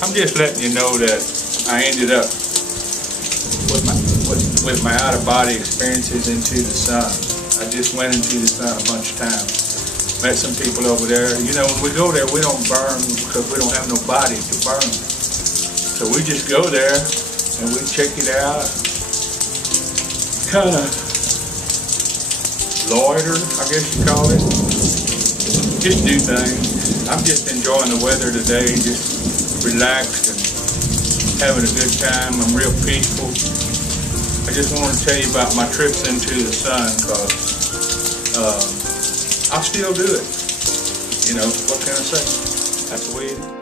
I'm just letting you know that I ended up with my out-of-body experiences into the sun. I just went into the sun a bunch of times. Met some people over there. You know, when we go there, we don't burn because we don't have no body to burn. So we just go there and we check it out. Kind of loiter, I guess you call it. Just do things. I'm just enjoying the weather today, just relaxed and having a good time. I'm real peaceful. I just wanted to tell you about my trips into the sun because I still do it. You know, what can I say? That's the way it is.